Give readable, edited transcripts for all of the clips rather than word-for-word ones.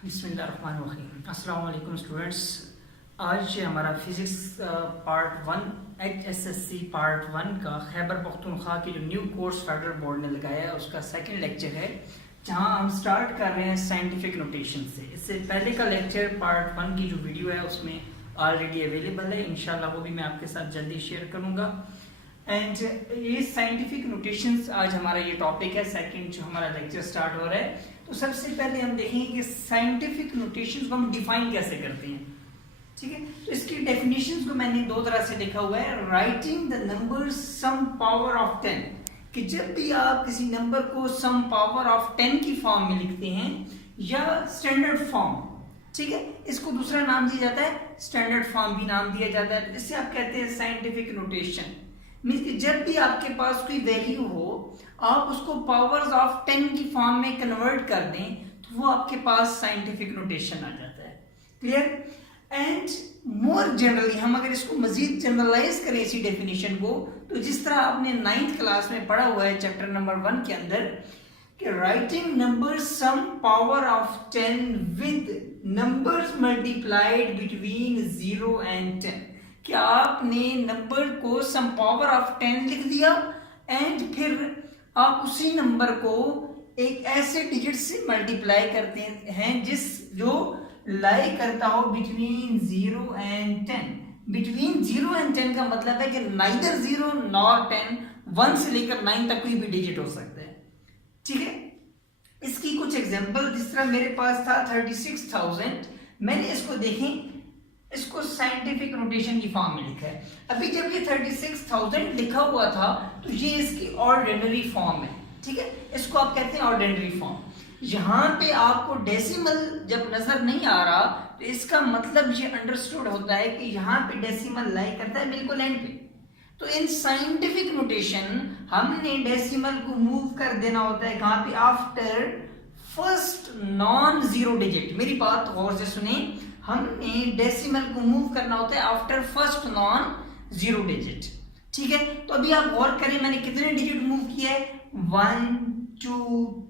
बिस्मिल्लाहिर्रहमानिर्रहीम। अस्सलाम वालेकुम स्टूडेंट्स। आज हमारा फिज़िक्स पार्ट 1 HSSC पार्ट 1 का खैबर पख्तूनख्वा की जो न्यू कोर्स फेडरल बोर्ड ने लगाया है उसका सेकंड लेक्चर है, जहां हम स्टार्ट कर रहे हैं साइंटिफिक नोटेशन से। इससे पहले का लेक्चर पार्ट 1 की जो वीडियो है उसमें ऑलरेडी अवेलेबल है, इंशाल्लाह वो भी मैं आपके साथ जल्दी शेयर करूँगा। एंड ये साइंटिफिक नोटेशंस आज हमारा ये टॉपिक है, सेकंड जो हमारा लेक्चर स्टार्ट हो रहा है। तो सबसे पहले हम देखेंगे कि साइंटिफिक नोटेशंस को हम डिफाइन कैसे करते हैं। ठीक है, तो इसकी डेफिनेशंस को मैंने दो तरह से लिखा हुआ है। Writing the number some power of 10, कि जब भी आप किसी नंबर को सम पावर ऑफ 10 की फॉर्म में लिखते हैं या स्टैंडर्ड फॉर्म, ठीक है, इसको दूसरा नाम दिया जाता है, स्टैंडर्ड फॉर्म भी नाम दिया जाता है। इससे आप कहते हैं साइंटिफिक नोटेशन। मीन्स कि जब भी आपके पास कोई वैल्यू हो, आप उसको पावर्स ऑफ 10 की फॉर्म में कन्वर्ट कर दें तो वो आपके पास साइंटिफिक नोटेशन आ जाता है। क्लियर? एंड मोर जनरली हम अगर इसको मजीद जनरलाइज करें इसी डेफिनेशन को, तो जिस तरह आपने 9th क्लास में पढ़ा हुआ है चैप्टर नंबर 1 के अंदर कि writing number some power of 10 with numbers multiplied between 0 and 10, कि आपने नंबर को सम पावर ऑफ 10 लिख दिया एंड फिर आप उसी नंबर को एक ऐसे डिजिट से मल्टीप्लाई करते हैं जो लाई करता हो बिटवीन 0 and 10। बिटवीन 0 and 10 का मतलब है कि नाइदर 0 नॉर 10, 1 से लेकर 9 तक कोई भी डिजिट हो सकता है। ठीक है, इसकी कुछ एग्जांपल, जिस तरह मेरे पास था 36,000, मैंने इसको देखें, इसको साइंटिफिक नोटेशन की फॉर्म में लिखा है। अभी जब ये 36,000 लिखा हुआ था तो ये इसकी ऑर्डिनरी फॉर्म है। ठीक है, इसको आप कहते हैं ऑर्डिनरी फॉर्म। यहाँ पे आपको डेसिमल जब नजर नहीं आ रहा तो इसका मतलब ये अंडरस्टूड होता है कि यहाँ पे डेसिमल लाई करता है बिल्कुल एंड पे। तो इन साइंटिफिक नोटेशन हमने डेसिमल को मूव कर देना होता है कहाँ पे? After first non zero digit. मेरी बात गौर से सुने, हमने डेसिमल को मूव करना होता है after first non zero digit. ठीक है, तो अभी आप गौर करें मैंने कितने डिजिट मूव किया है? 1 2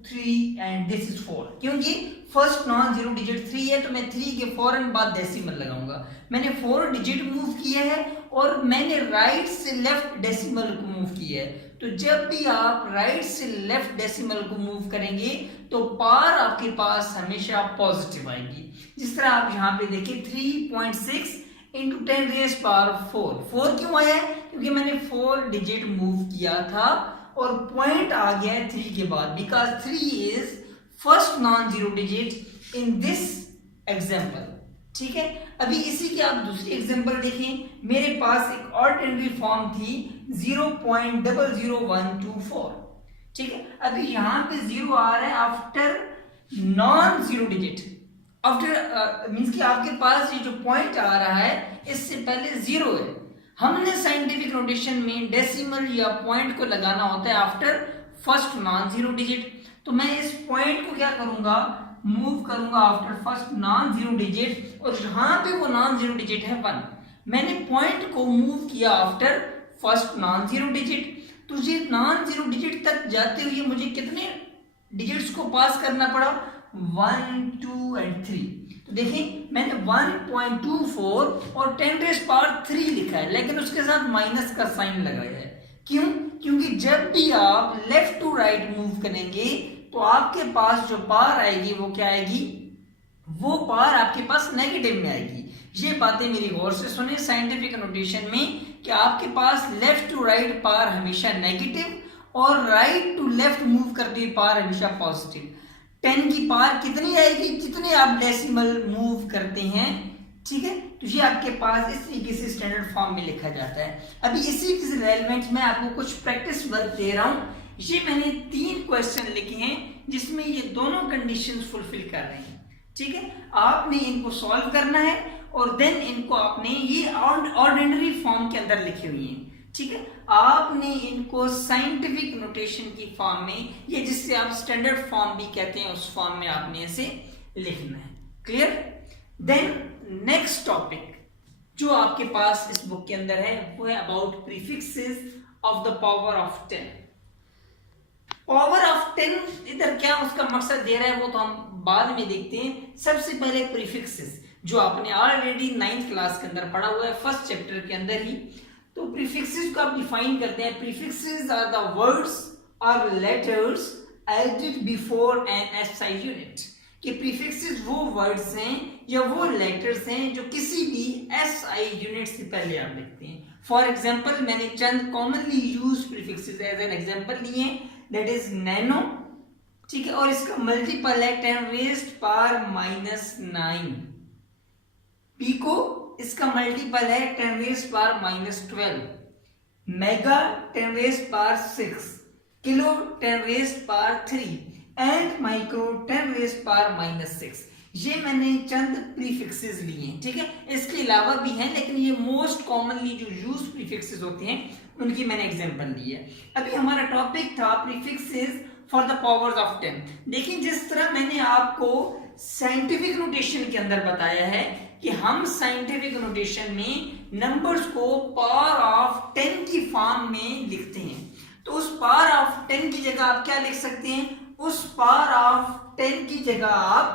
3 एंड दिस इज 4। क्योंकि फर्स्ट नॉन जीरो डिजिट 3 है तो मैं 3 के फौरन बाद डेसिमल लगाऊंगा। मैंने 4 डिजिट मूव किए हैं और मैंने राइट से लेफ्ट डेसिमल को मूव किया है। तो जब भी आप राइट से लेफ्ट डेसिमल को मूव करेंगे तो पार आपके पास हमेशा पॉजिटिव आएगी। जिस तरह आप यहाँ पे देखिए 3.6 इंटू 10 रेज़ पावर 4 क्यों आया है? क्योंकि मैंने 4 डिजिट मूव किया था और पॉइंट आ गया है 3 के बाद, because 3 is first non zero digit in this example. ठीक है, अभी इसी की आप दूसरी एग्जांपल देखें। मेरे पास एक ऑर्डिनरी फॉर्म थी 0.00124। ठीक है, अभी यहां पे 0 आ रहा है after non zero digit. After means कि आपके पास ये जो पॉइंट आ रहा है इससे पहले 0 है। हमने साइंटिफिक नोटेशन में डेसिमल या पॉइंट को लगाना होता है after first non zero digit. तो मैं इस पॉइंट को क्या करूंगा? मूव करूंगा after first non zero digit, और जहां पे वो नॉन जीरो डिजिट है 1, मैंने पॉइंट को मूव किया after first non zero digit. तो ये नॉन जीरो डिजिट तक जाते हुए मुझे कितने डिजिट्स को पास करना पड़ा? 1 2 and 3। तो देखें मैंने 1.24 और 10 रेज़ पावर 3 लिखा है, लेकिन उसके साथ माइनस का साइन लगाया है। क्यों? क्योंकि जब भी आप लेफ्ट टू राइट मूव करेंगे तो आपके पास जो पावर आएगी वो क्या आएगी? वो पावर आपके पास नेगेटिव में आएगी। ये बातें मेरी गौर से सुने साइंटिफिक नोटेशन में, कि आपके पास लेफ्ट टू राइट पावर हमेशा नेगेटिव और राइट टू लेफ्ट मूव करते हुए पावर हमेशा पॉजिटिव। 10 की पावर कितनी आएगी? जितने आप डेसिमल मूव करते हैं। ठीक है, तो ये आपके पास इस तरीके से स्टैंडर्ड फॉर्म में लिखा जाता है। अभी इसी के रेलेवेंट में आपको कुछ प्रैक्टिस वर्क दे रहा हूं। ये मैंने 3 क्वेश्चन लिखे हैं जिसमें ये दोनों कंडीशंस फुलफिल कर रहे हैं। ठीक है, आपने इनको सॉल्व करना है और देन इनको आपने ये ऑर्डिनरी फॉर्म के अंदर लिखे हुए हैं। ठीक है, आपने इनको साइंटिफिक नोटेशन की फॉर्म में, ये जिससे आप स्टैंडर्ड फॉर्म भी कहते हैं, उस फॉर्म में आपने इसे लिखना है। क्लियर? देन नेक्स्ट टॉपिक जो आपके पास इस बुक के अंदर है वो है about prefixes of the power of 10। Power of 10 इधर क्या उसका मकसद दे रहा है वो तो हम बाद में देखते हैं। सबसे पहले प्रीफिक्सेस, जो आपने ऑलरेडी 9th क्लास के अंदर पढ़ा हुआ है, फर्स्ट चैप्टर के अंदर ही। तो प्रीफिक्सेस को आप डिफाइन करते हैं। Prefixes are the words or letters added before an SI unit. कि प्रीफिक्सेस वो वर्ड्स हैं या वो लेटर्स हैं जो किसी भी एसआई यूनिट से पहले आप लिखते हैं। फॉर एग्जाम्पल, मैंने चंद commonly use prefixes as an example लिए, दैट इज नैनो, ठीक है, और इसका मल्टीपल है 10⁻⁻⁹। पीको, इसका मल्टीपल है 10⁻⁻12। Mega 10⁻⁶, kilo 10⁻3 and micro 10⁻⁻6। ये मैंने चंद प्रीफिक्सेस लिए हैं, ठीक है। इसके अलावा भी हैं, लेकिन ये मोस्ट कॉमनली जो यूज प्रीफिक्सेस होते हैं उनकी मैंने एग्जांपल ली है। अभी हमारा टॉपिक था prefixes for the powers of 10। देखिए, जिस तरह मैंने आपको साइंटिफिक नोटेशन के अंदर बताया है कि हम साइंटिफिक नोटेशन में नंबर्स को पावर ऑफ 10 की फॉर्म में लिखते हैं, तो उस पावर ऑफ 10 की जगह आप क्या लिख सकते हैं? उस पावर ऑफ 10 की जगह आप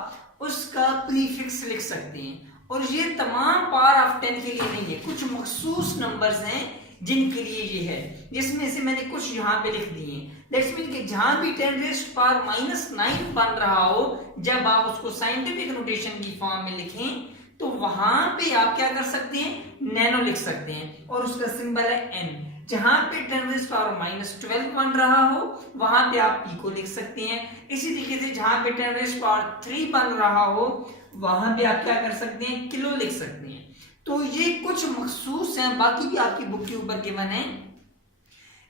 उसका प्रीफिक्स लिख सकते हैं। और ये तमाम पावर ऑफ 10 के लिए नहीं है, कुछ मखसूस नंबर्स हैं जिनके लिए ये है, जिसमें से मैंने कुछ यहाँ पे लिख दिए हैं। दैट्स मीन कि जहां भी 10⁻⁹ बन रहा हो, जब आप उसको साइंटिफिक नोटेशन की फॉर्म में लिखें तो वहां पे आप क्या कर सकते हैं? नैनो लिख सकते हैं, और उसका सिंबल है n। जहां पे 10⁻⁻12 बन रहा हो वहां पे आप पीको लिख सकते हैं। इसी तरीके से जहां पे 10⁻3 बन रहा हो वहां पे आप क्या कर सकते हैं? किलो लिख सकते हैं। तो ये कुछ मखसूस हैं, बाकी भी आपकी बुक के ऊपर गिवन है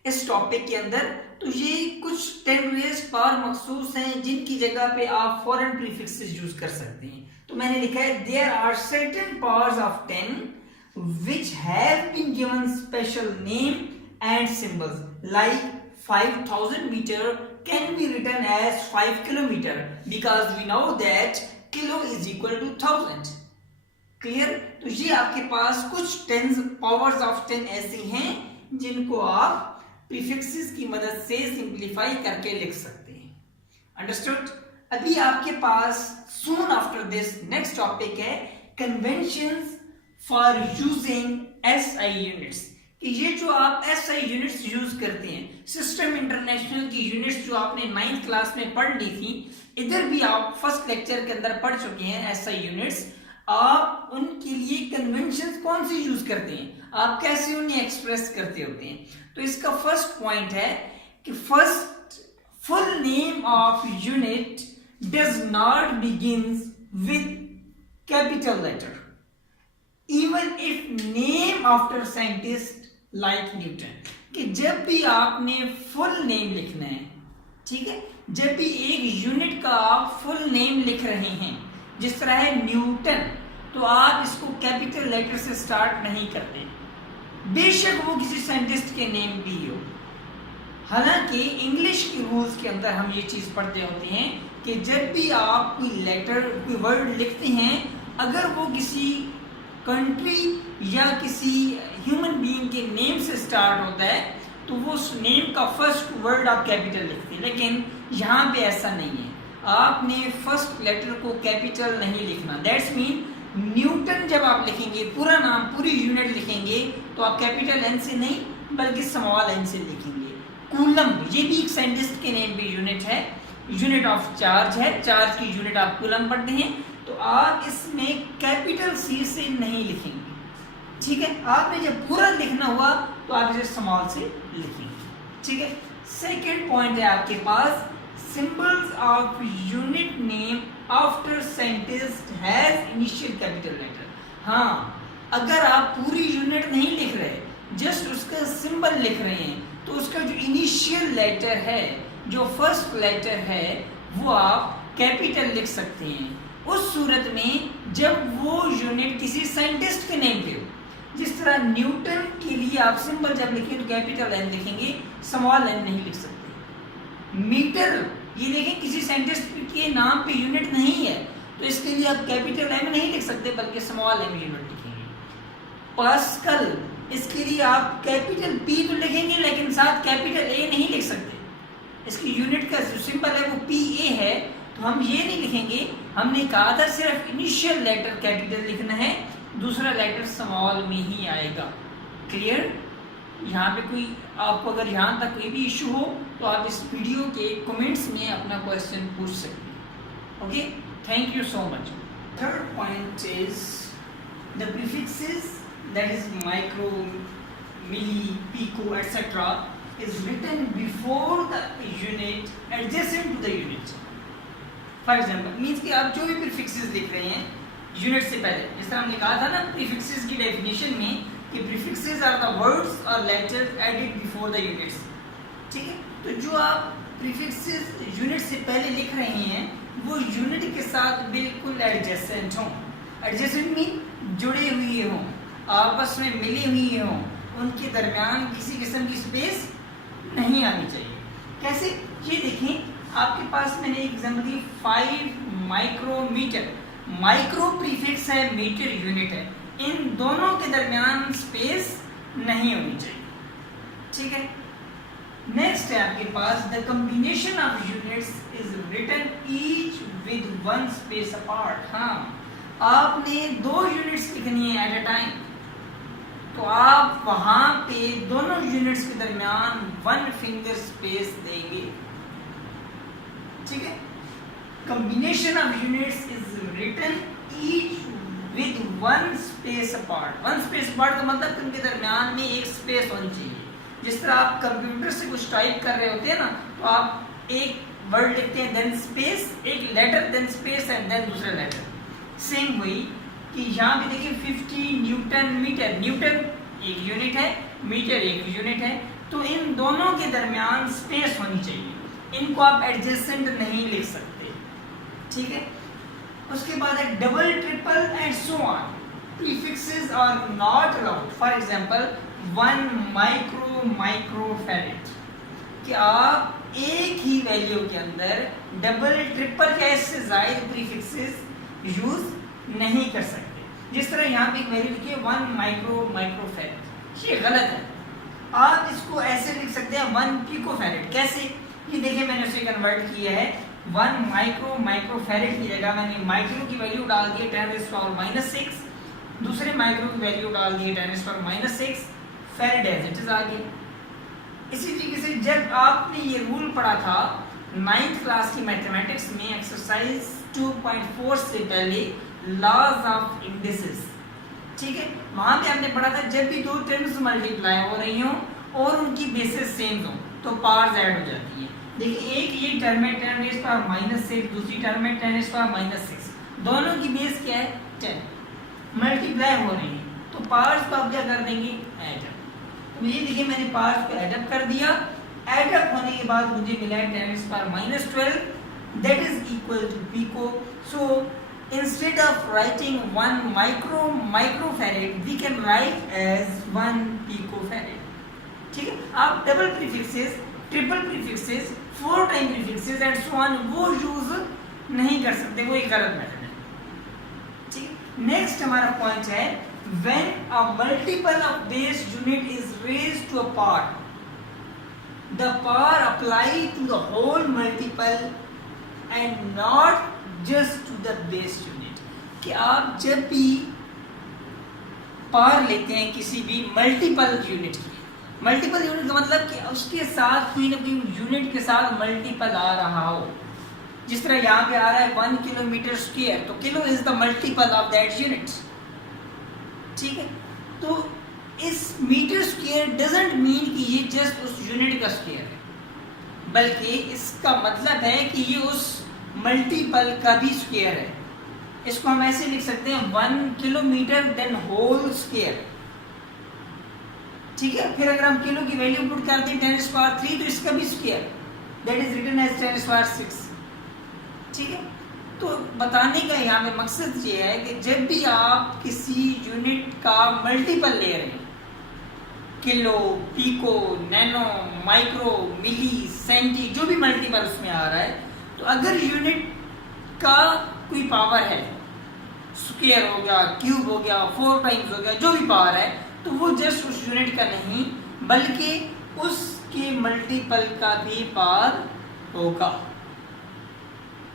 इस टॉपिक के अंदर। तो ये कुछ 10⁻⁻ मखसूस हैं जिनकी जगह पे आप फॉरेन प्रीफिक्सेस यूज कर सकते हैं। तो मैंने लिखा है, there are certain powers of 10 which have been given special name and symbols, like 5000 meter can be written as 5 kilometer because we know that kilo is equal to 1000. Clear? तो ये आपके पास कुछ 10 पावर्स ऑफ 10 ऐसी हैं जिनको आप prefixes की मदद से सिंप्लीफाई करके लिख सकते हैं। अंडरस्टूड? अभी आपके पास soon after this next topic है conventions for using SI units. कि ये जो आप एसआई यूनिट्स यूज करते हैं, सिस्टम इंटरनेशनल की यूनिट्स जो आपने 9th क्लास में पढ़ ली थी, इधर भी आप फर्स्ट लेक्चर के अंदर पढ़ चुके हैं एसआई यूनिट्स। आप उनके लिए कन्वेंशंस कौन सी यूज करते हैं, आप कैसे उन्हें एक्सप्रेस करते होते हैं? तो इसका फर्स्ट पॉइंट है कि first full name of unit does not begins with capital letter even if name after scientist like Newton। कि जब भी आपने फुल नेम लिखना है, ठीक है, जब भी एक यूनिट का आप फुल नेम लिख रहे हैं, जिस तरह है न्यूटन, तो आप इसको कैपिटल लेटर से स्टार्ट नहीं करते, बेशक वो किसी साइंटिस्ट के नेम भी हो। हालांकि इंग्लिश के रूल्स के अंदर हम ये चीज पढ़ते होते हैं कि जब भी आप कोई लेटर, कोई वर्ड लिखते हैं, अगर वो किसी कंट्री या किसी ह्यूमन बीइंग के नेम से स्टार्ट होता है तो वो उस नेम का फर्स्ट वर्ड आप कैपिटल लिखते हैं। लेकिन यहाँ पे ऐसा नहीं है, आपने फर्स्ट लेटर को कैपिटल नहीं लिखना। दैट्स मीन न्यूटन जब आप लिखेंगे, पूरा नाम, पूरी यूनिट लिखेंगे, तो आप कैपिटल एन से नहीं बल्कि स्मॉल एन से लिखेंगे। कूलम, ये भी एक साइंटिस्ट के नेम पे यूनिट है, यूनिट ऑफ चार्ज है, चार्ज की यूनिट आप कूलम पढ़ते हैं, तो आप इसमें कैपिटल सी से नहीं लिखेंगे, ठीक है। आपने जब पूरा लिखना हुआ तो आप इसे स्मॉल से लिखेंगे, ठीक है। सेकेंड पॉइंट है आपके पास, symbols of unit name after scientist has initial capital letter. हाँ, अगर आप पूरी यूनिट नहीं लिख रहे, जस्ट उसका सिंबल लिख रहे हैं, तो उसका जो इनिशियल लेटर है, जो फर्स्ट लेटर है, वो आप कैपिटल लिख सकते हैं उस सूरत में जब वो यूनिट किसी साइंटिस्ट के नेम पे हो। जिस तरह न्यूटन के लिए आप सिंबल जब लिखें तो कैपिटल एन लिखेंगे, स्मॉल एन नहीं लिख सकते। मीटर, ये देखें किसी साइंटिस्ट के नाम पे यूनिट नहीं है, तो इसके लिए आप कैपिटल एम नहीं लिख सकते बल्कि स्मॉल एम यूनिट लिखेंगे। पास्कल, इसके लिए आप कैपिटल पी तो लिखेंगे लेकिन साथ कैपिटल ए नहीं लिख सकते। इसकी यूनिट का जो सिंबल है वो पी ए है, तो हम ये नहीं लिखेंगे, हमने कहा था सिर्फ इनिशियल लेटर कैपिटल लिखना है, दूसरा लेटर स्मॉल में ही आएगा। क्लियर? यहाँ पे कोई आपको अगर यहाँ तक कोई भी इशू हो तो आप इस वीडियो के कमेंट्स में अपना क्वेश्चन पूछ सकते हैं। Okay, thank you so much. Third point is the prefixes that is micro, milli, pico etcetera is written before the unit adjacent to the unit. For example, means कि आप जो भी prefixes लिख रहे हैं यूनिट से पहले, जिस तरह हमने कहा था ना prefixes की डेफिनेशन में कि prefixes are the words or letters added before the units. ठीक है, तो जो आप prefixes यूनिट से पहले लिख रहे हैं वो यूनिट के साथ बिल्कुल एडजेसेंट हों। एडजेसेंट मीन जुड़े हुए हों, आपस में मिली हुई हों, उनके दरमियान किसी किस्म की स्पेस नहीं आनी चाहिए। कैसे? ये देखें, आपके पास मैंने एग्जाम्पल दी 5 माइक्रोमीटर, माइक्रो प्रीफिक्स है, मीटर यूनिट है, इन दोनों के दरमियान स्पेस नहीं होनी चाहिए। ठीक है, नेक्स्ट है आपके पास the combination of units is written each with 1 space apart. हाँ, आपने 2 यूनिट्स लिखनी है एट अ टाइम, तो आप वहां पे दोनों यूनिट्स के दरमियान 1 फिंगर स्पेस देंगे। ठीक है, combination of units is written each with 1 space apart. 1 space apart का मतलब उनके दरमियान में एक स्पेस होनी चाहिए। जिस तरह आप कंप्यूटर से कुछ टाइप कर रहे होते हैं ना, तो आप एक वर्ड लिखते हैं देन स्पेस, एक letter then space and then दूसरा लेटर। सेम हुई कि यहाँ भी देखिए 50 न्यूटन मीटर, न्यूटन एक यूनिट है, मीटर एक यूनिट है, तो इन दोनों के दरमियान स्पेस होनी चाहिए, इनको आप एडजेसेंट नहीं लिख सकते। ठीक है, उसके बाद है double, triple and so on prefixes are not allowed. For example 1 microfarad, कि आप एक ही वैल्यू के अंदर डबल, ट्रिपल या इससे ज़ायद प्रीफिक्सेस यूज नहीं कर सकते। जिस तरह यहाँ पे एक वैल्यू लिखिए 1 माइक्रोफैरेड, ये गलत है। आप इसको ऐसे लिख सकते हैं 1 पिकोफैरेड। कैसे? ये देखिए मैंने उसे कन्वर्ट किया है, 1 माइक्रोफैरेड की जगह मैंने माइक्रो की वैल्यू डाल दी 10⁻⁻⁶, दूसरे माइक्रो की वैल्यू डाल दी 10⁻⁻⁶, फैरेड एज इट इज आ गया। इसी तरीके से जब आपने ये रूल पढ़ा था 9th क्लास की मैथमेटिक्स में एक्सरसाइज 2.4 से पहले, लॉज ऑफ इंडिसेस, ठीक है, वहां पे हमने पढ़ा था जब भी 2 टर्म्स मल्टीप्लाई हो रही हो और उनकी बेसिस सेम हो तो पावर्स ऐड हो जाती है। देखिए एक ये टर्म है 10⁻⁻⁶, दूसरी टर्म है 10⁻⁻⁶, दोनों की बेस क्या है 10, मल्टीप्लाई हो रही है तो पावर्स को आप क्या कर देंगे ऐड अप। तो ये देखिए मैंने पावर्स को ऐड अप कर दिया, ऐड अप होने के बाद मुझे मिला है 10⁻⁻12 that is equal to pico. So instead of writing 1 microfarad we can write as 1 picofarad. ठीक है, आप double prefixes, triple prefixes, 4 time prefixes and so on वो यूज नहीं कर सकते, वो एक गलत मेथड है। ठीक है, नेक्स्ट हमारा पॉइंट है when a multiple of base unit is raised to a power, the power applied to the whole multiple and not just to the base unit। कि आप जब भी पावर लेते हैं किसी भी मल्टीपल यूनिट की, मल्टीपल यूनिट का मतलब कि उसके साथ कोई ना कोई यूनिट के साथ मल्टीपल आ रहा हो। जिस तरह यहाँ पे आ रहा है 1 किलोमीटर स्क्वायर, तो kilo is the multiple of that unit. ठीक है, तो इस मीटर स्क्वायर डजंट मीन कि ये जस्ट उस यूनिट का स्क्वायर है, बल्कि इसका मतलब है कि ये उस मल्टीपल का भी स्क्वायर है। इसको हम ऐसे लिख सकते हैं 1 किलोमीटर देन होल स्क्वायर। ठीक है, फिर अगर हम किलो की वैल्यू पुट कर दें 10⁻³ तो इसका भी square, that is written as 10⁻⁶। ठीक है, तो बताने का यहाँ पे मकसद ये है कि जब भी आप किसी यूनिट का मल्टीपल ले रहे हैं, किलो, पिको, नैनो, माइक्रो, मिली, सेंटी, जो भी मल्टीपल उसमें आ रहा है, तो अगर यूनिट का कोई पावर है, स्क्वायर हो गया, क्यूब हो गया, 4 टाइम्स हो गया, जो भी पावर है, तो वो जस्ट उस यूनिट का नहीं बल्कि उसके मल्टीपल का भी पावर होगा।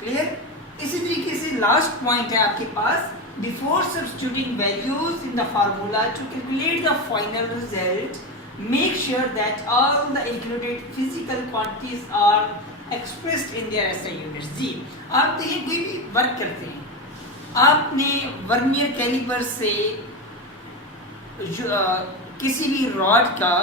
क्लियर। इसी तरीके से लास्ट पॉइंट है आपके पास, before substituting values in the formula to calculate the final result make sure that all the included physical quantities are expressed in their SI units. जी आप देखिए कोई भी वर्क करते हैं, आपने वर्नियर कैलिपर से किसी भी रॉड का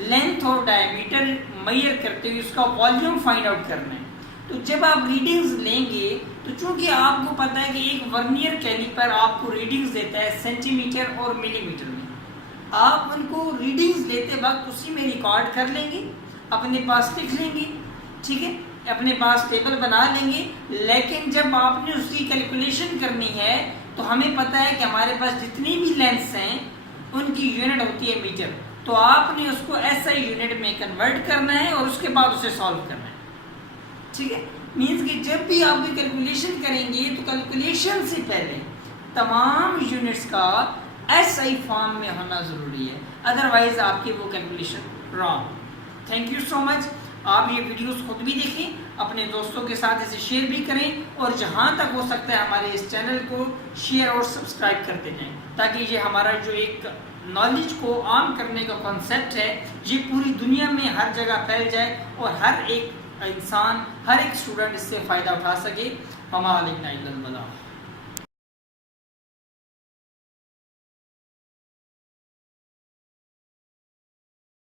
लेंथ और डायमीटर मेजर करते हुए उसका वॉल्यूम फाइंड आउट करना है। तो जब आप रीडिंग्स लेंगे तो चूंकि आपको पता है कि एक वर्नियर कैलिपर आपको रीडिंग्स देता है सेंटीमीटर और मिलीमीटर में, आप उनको रीडिंग्स लेते वक्त उसी में रिकॉर्ड कर लेंगे, अपने पास लिख लेंगे, ठीक है, अपने पास टेबल बना लेंगे। लेकिन जब आपने उसकी कैलकुलेशन करनी है तो हमें पता है कि हमारे पास जितनी भी लेंथ्स हैं उनकी यूनिट होती है मीटर, तो आपने उसको एसआई यूनिट में कन्वर्ट करना है और उसके बाद उसे सॉल्व करना है, ठीक है। मीन्स कि जब भी आप भी कैलकुलेशन करेंगे तो कैलकुलेशन से पहले तमाम यूनिट्स का एसआई फॉर्म में होना जरूरी है, अदरवाइज आपकी वो calculation wrong. Thank you so much. आप ये वीडियोस खुद भी देखें, अपने दोस्तों के साथ इसे शेयर भी करें और जहां तक हो सकता है हमारे इस चैनल को शेयर और सब्सक्राइब करते जाएं, ताकि ये हमारा जो एक नॉलेज को आम करने का कॉन्सेप्ट है ये पूरी दुनिया में हर जगह फैल जाए और हर एक इंसान, हर एक स्टूडेंट इससे फ़ायदा उठा सके। हमारा